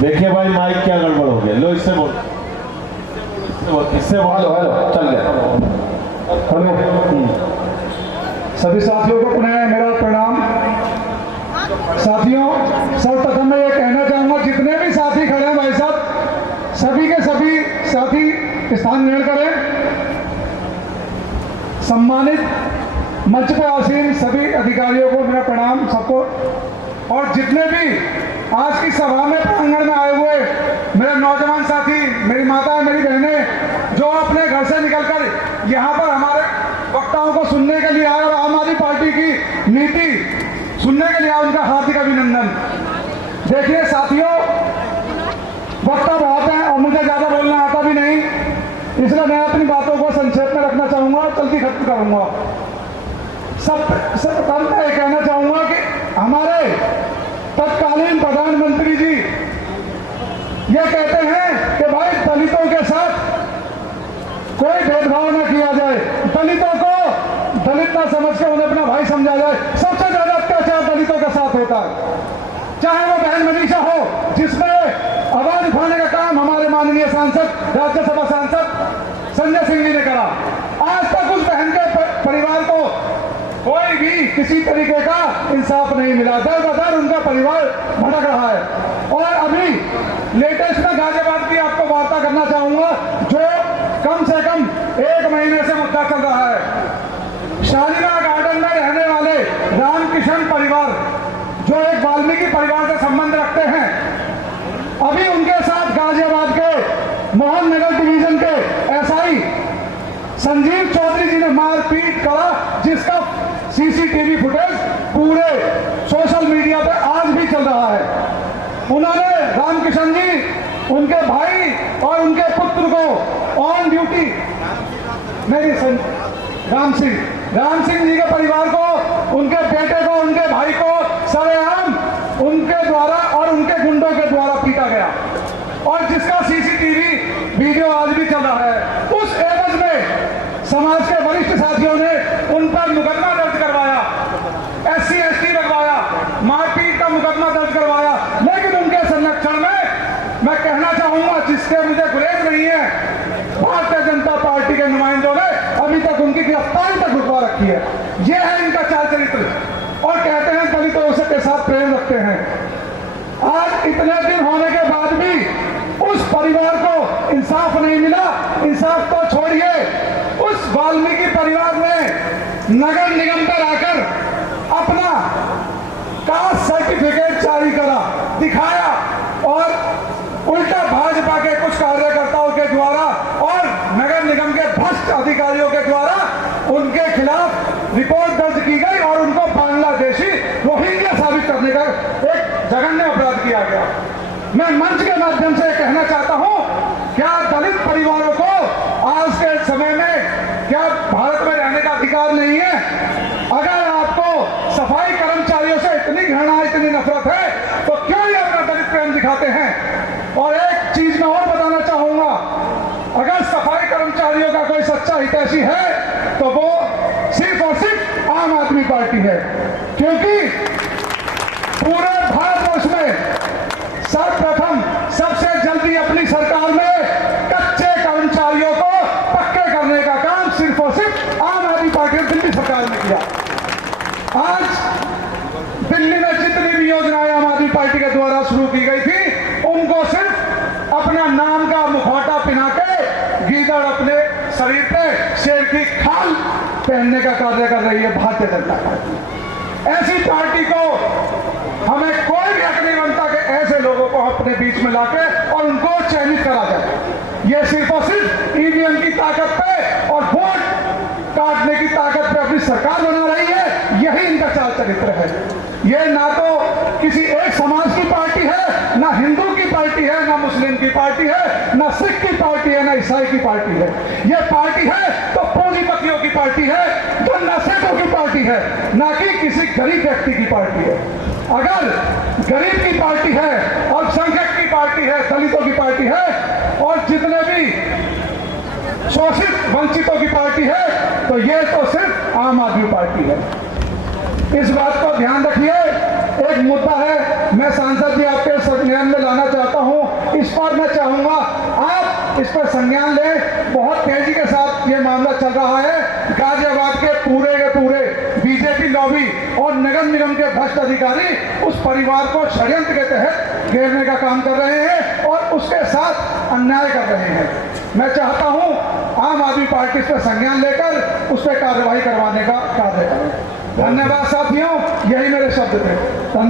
देखिए भाई माइक क्या गड़बड़ हो गया। लो इससे बोल, इससे बोल। हेलो हेलो चल गया। हेलो सभी साथियों को पुनः मेरा प्रणाम। साथियों, सर्वप्रथम मैं ये कहना चाहूँगा, जितने भी साथी खड़े हैं भाई साहब, सभी के सभी साथी स्थान ग्रहण करें। सम्मानित मंच पर आसीन सभी अधिकारियों को मेरा प्रणाम सबको, और जितने भी आज की सभा में प्रांगण में आए हुए मेरे नौजवान साथी, मेरी माता, मेरी बहनें, जो अपने घर से निकलकर यहाँ पर हमारे वक्ताओं को सुनने के लिए आए और आम आदमी पार्टी की नीति सुनने के लिए आए, उनका हार्दिक अभिनंदन। देखिए साथियों, वक्ता बहुत हैं और मुझे ज़्यादा बोलना आता भी नहीं, इसलिए मैं अपनी बातों को संक्षेप में रखना चाहूँगा और जल्दी खत्म करूँगा। सब मैं ये कहना चाहूँगा कि हमारे तत्कालीन प्रधानमंत्री जी ये कहते हैं कि भाई दलितों के साथ कोई भेदभाव न किया जाए, दलितों को दलित ना समझ के उन्हें अपना भाई समझा जाए। सबसे ज्यादा अत्याचार दलितों के साथ होता है, चाहे वो बहन मनीषा हो, जिसमें आवाज उठाने का काम हमारे माननीय सांसद, राज्यसभा सांसद संजय सिंह जी ने करा। आज तक उस बहन के परिवार को कोई भी किसी तरीके का इंसाफ नहीं मिला, दर बदर उनका परिवार भटक रहा है। और अभी लेटेस्ट में गाजियाबाद की आपको वार्ता करना चाहूंगा, जो कम से कम 1 महीने से मुद्दा चल रहा है। शालीमार गार्डन में रहने वाले रामकिशन परिवार, जो एक वाल्मीकि परिवार से संबंध रखते हैं, अभी उनके साथ गाजियाबाद के मोहन नगर डिवीजन के एसआई संजीव चौधरी जी ने मारपीट करा, जिसका सीसीटीवी फुटेज पूरे सोशल मीडिया पे आज भी चल रहा है। उन्होंने रामकिशन जी, उनके भाई और उनके पुत्र को ऑन ड्यूटी, नहीं राम सिंह जी के परिवार को, उनके बेटे को, उनके भाई को सरेआम उनके द्वारा और उनके गुंडों के द्वारा पीटा गया, और जिसका सीसीटीवी वीडियो आज भी चल रहा है। उस एवज में समाज के वरिष्ठ साथियों ने उन पर मुकदमा दर्ज करवाया, SC/ST लगवाया, मारपीट का मुकदमा दर्ज करवाया। लेकिन उनके संरक्षण में मैं कहना चाहूंगा, जिसके मुझे गुरेज नहीं है, भारतीय जनता पार्टी के नुमाइंदों ने अभी तक उनकी गिरफ्तारी तक रुकवा रखी है। यह है इनका चाल चरित्र, और कहते हैं दलितों के साथ प्रेम रखते हैं। आज इतने दिन होने के बाद भी उस परिवार को इंसाफ नहीं मिला। इंसाफ तो छोड़िए, उस वाल्मीकि परिवार ने नगर निगम पर आकर अपना कास्ट सर्टिफिकेट जारी करा, दिखाया, और उल्टा भाजपा के कुछ कार्यकर्ताओं के द्वारा और नगर निगम के भ्रष्ट अधिकारियों के द्वारा उनके खिलाफ रिपोर्ट दर्ज की गई और उनको बांग्लादेशी रोहिंग्या साबित करने का एक जघन्य अपराध किया गया। मैं मंच के माध्यम से कहना चाहता हूं, क्या दलित परिवारों को आज के समय में क्या भारत में रहने का अधिकार नहीं है? अगर आपको सफाई कर्मचारियों से इतनी घृणा, इतनी नफरत है, तो क्यों ये अपना दलित प्रेम दिखाते हैं? और एक चीज मैं और बताना चाहूंगा, अगर सफाई कर्मचारियों का कोई सच्चा हितैषी है तो वो सिर्फ और सिर्फ आम आदमी पार्टी है, क्योंकि पूरे भारतवर्ष में सर्वप्रथम सबसे जल्दी अपनी सरकार में कच्चे कर्मचारियों को पक्के करने का काम सिर्फ और सिर्फ आम आदमी पार्टी ने दिल्ली सरकार ने किया। आज दिल्ली में जितनी भी योजनाएं आम आदमी पार्टी के द्वारा शुरू की गई थी, उनको सिर्फ अपना नाम का मुखौटा पहना के गीदड़ अपने शरीर पे शेर की खाल पहनने का कार्य कर रही है भारतीय जनता पार्टी। ऐसी पार्टी को हमें कोई भी हक नहीं बनता कि ऐसे लोगों को अपने बीच में लाके और उनको चयनित करा जाए। ये सिर्फ और सिर्फ ईवीएम की ताकत पे और वोट काटने की ताकत पे अपनी सरकार बना रही है। यही इनका चाल चरित्र है। ये ना तो किसी एक समाज की पार्टी है, ना हिंदू की पार्टी है, ना मुस्लिम की पार्टी है, ना सिख की पार्टी है, ना ईसाई की पार्टी है। ये पार्टी है तो पूंजीपतियों की पार्टी है, गन्ना सेठों की पार्टी है, ना कि किसी गरीब व्यक्ति की पार्टी है। अगर गरीब की पार्टी है, अल्पसंख्यक की पार्टी है, दलितों की पार्टी है और जितने भी शोषित वंचितों की पार्टी है, तो ये तो सिर्फ आम आदमी पार्टी है। इस बात को ध्यान रखिए। एक मुद्दा है, मैं सांसद जी आपके संज्ञान में लाना चाहता हूं इस पर मैं चाहूंगा आप इस पर संज्ञान लें। बहुत तेजी के साथ ये मामला चल रहा है। गाजियाबाद के पूरे बीजेपी लॉबी और नगर निगम के भ्रष्ट अधिकारी उस परिवार को षड्यंत्र के तहत घेरने का काम कर रहे हैं और उसके साथ अन्याय कर रहे हैं। मैं चाहता हूं आम आदमी पार्टी इस पर संज्ञान लेकर उस पर कार्रवाई करवाने का कार्य करें। धन्यवाद साथियों, यही मेरे शब्द थे। धन्यवाद।